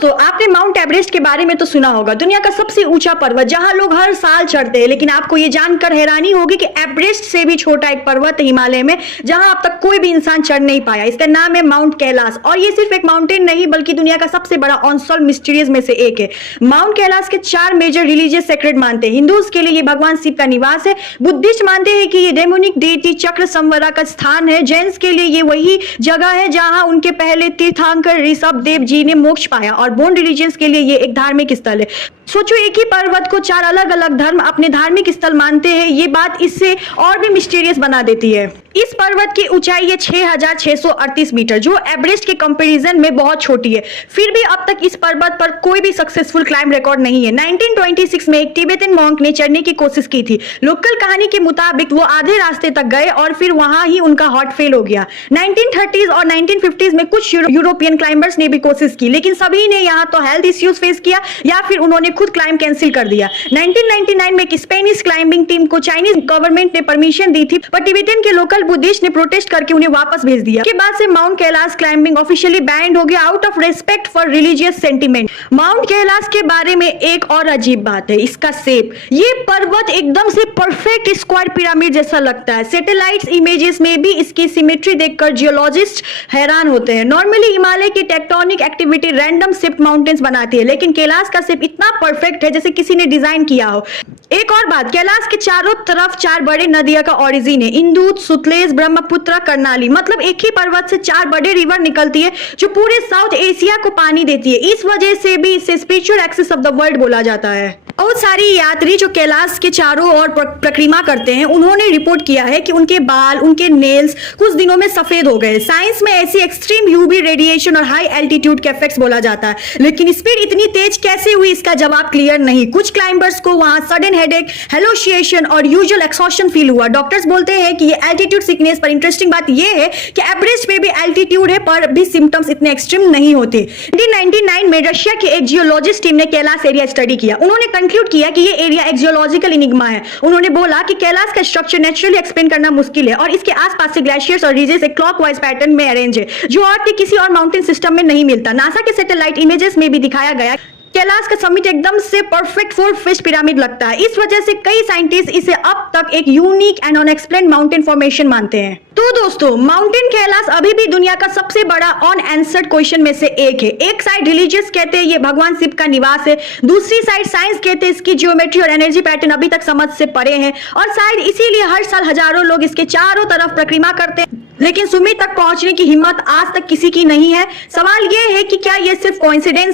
दोस्तों, आपने mount Everest के बारे में तो सुना होगा, दुनिया का सबसे ऊंचा पर्वत जहां लोग हर साल चढ़ते हैं। लेकिन आपको ये जानकर हैरानी होगी कि एवरेस्ट से भी छोटा एक पर्वत है हिमालय में, जहां अब तक कोई भी इंसान चढ़ नहीं पाया। इसका नाम है माउंट कैलाश। और ये सिर्फ एक माउंटेन नहीं बल्कि दुनिया का सबसे बड़ा अनसॉल्व्ड मिस्टीरियस में से एक है। माउंट कैलाश के 4 मेजर रिलीजियस सेक्रेट मानते हैं। हिंदूज के लिए ये भगवान शिव का निवास है, बुद्धिस्ट मानते हैं कि ये डेमोनिक डेटी चक्र संवरा का स्थान है, जैन्स के लिए ये वही जगह है जहां उनके पहले तीर्थंकर ऋषभ देव जी ने मोक्ष पाया, और बोन रिलीजियंस के लिए ये एक धार्मिक स्थल है। सोचो, एक ही पर्वत को 4 अलग अलग धर्म अपने धार्मिक स्थल मानते हैं। ये बात इससे और भी मिस्टीरियस बना देती है। इस पर्वत की ऊंचाई है 6638 मीटर, जो एवरेस्ट के कंपैरिजन में बहुत छोटी है। फिर भी अब तक इस पर्वत पर कोई भी सक्सेसफुल क्लाइंब रिकॉर्ड नहीं है। 1926 में एक तिब्बतन मॉन्क ने चढ़ने की कोशिश की थी। लोकल कहानी के मुताबिक वो आधे रास्ते तक गए और फिर वहां ही उनका हार्ट फेल हो गया। 1930s और 1950s में कुछ यूरोपियन क्लाइंबर्स ने भी कोशिश की, लेकिन सभी ने यहाँ तो हेल्थ इश्यूज फेस किया या फिर उन्होंने खुद क्लाइंब कैंसिल कर दिया। 1999 में एक स्पेनिश क्लाइंबिंग टीम को चाइनीज गवर्नमेंट ने परमिशन दी थी, पर तिब्बतन के लोकल बुद्धिस्ट ने प्रोटेस्ट करके उन्हें वापस भेज दिया। के बाद से mount Kailash climbing officially band हो गया out of respect for religious sentiment. Mount Kailash के बारे में एक और अजीब बात है, इसका शेप। ये पर्वत एकदम से परफेक्ट स्क्वायर पिरामिड जैसा लगता है। सैटेलाइट इमेजेस में भी इसकी सिमेट्री देखकर जियोलॉजिस्ट हैरान होते हैं। नॉर्मली हिमालय की tectonic activity random shift mountains बनाती है, लेकिन कैलाश का शेप इतना परफेक्ट है जैसे किसी ने डिजाइन किया हो। एक और बात, कैलाश के चारों तरफ 4 बड़े नदियों का ओरिजिन है, इंदुत, सुतलेज, ब्रह्मपुत्र, कर्णाली। मतलब एक ही पर्वत से 4 बड़े रिवर निकलती है जो पूरे साउथ एशिया को पानी देती है। इस वजह से भी इसे spiritual access of the world बोला जाता है। बहुत सारी यात्री जो कैलाश के चारों ओर परिक्रमा करते हैं, उन्होंने रिपोर्ट किया है कि उनके बाल, उनके नेल्स कुछ दिनों में सफेद हो गए। साइंस में ऐसी एक्सट्रीम यूवी रेडिएशन और हाई एल्टीट्यूड के इफेक्ट्स बोला जाता है, लेकिन स्पीड इतनी तेज कैसे हुई इसका जवाब क्लियर नहीं। कुछ क्लाइंबर्स को वहां सडन हेडेक, हेलोसिएशन और यूजुअल एक्सॉशन फील हुआ। डॉक्टर्स बोलते हैं कि ये एल्टीट्यूड सिकनेस। पर इंटरेस्टिंग बात ये है कि एवरेस्ट पे भी एल्टीट्यूड है, पर भी सिम्टम्स इतने एक्सट्रीम नहीं होते। 1999 में रशिया के एक जियोलॉजिस्ट टीम ने कैलाश एरिया स्टडी किया। उन्होंने कंक्लूड किया कि ये एरिया एक जियोलॉजिकल इनिग्मा है। उन्होंने बोला कि कैलाश का स्ट्रक्चर नेचुरली एक्सप्लेन करना मुश्किल है और इसके आसपास से ग्लेशियर्स और रीजेस एक क्लॉकवाइज पैटर्न में अरेंज है, जो अर्थ के किसी और माउंटेन सिस्टम में नहीं मिलता। नासा के सैटेलाइट इमेजेस में भी दिखाया गया कैलाश का समिट एकदम से परफेक्ट 4 फिश पिरामिड लगता है। इस वजह से कई साइंटिस्ट इसे अब तक एक unique and unexplained mountain formation मानते हैं। तो दोस्तों, माउंटेन कैलाश अभी भी दुनिया का सबसे बड़ा अनआंसर्ड क्वेश्चन में से एक है। एक साइड रिलीजियस कहते हैं ये भगवान शिव का निवास है, दूसरी साइड साइंस कहते हैं इसकी ज्योमेट्री और एनर्जी पैटर्न अभी तक समझ से परे हैं, और शायद इसीलिए हर साल हजारों लोग इसके चारों तरफ परिक्रमा करते हैं, लेकिन सुमित तक पहुंचने की हिम्मत आज तक किसी की नहीं है। सवाल यह है कि क्या यह सिर्फ कोइंसिडेंस